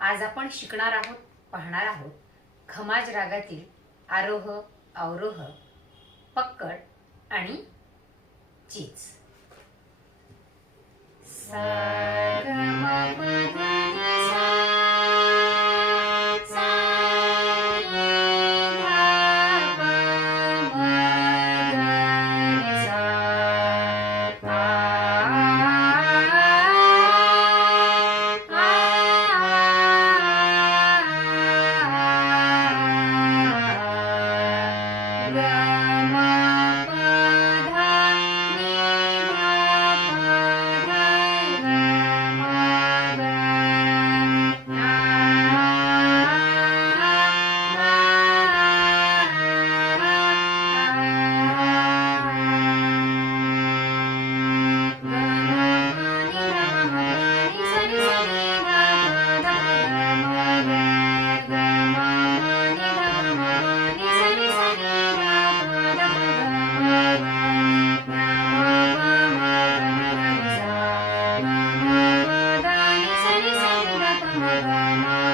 आज आपण शिकणार आहोत पाहणार आहोत खमाज रागातील आरोह अवरोह पक्कड आणि चीज. सा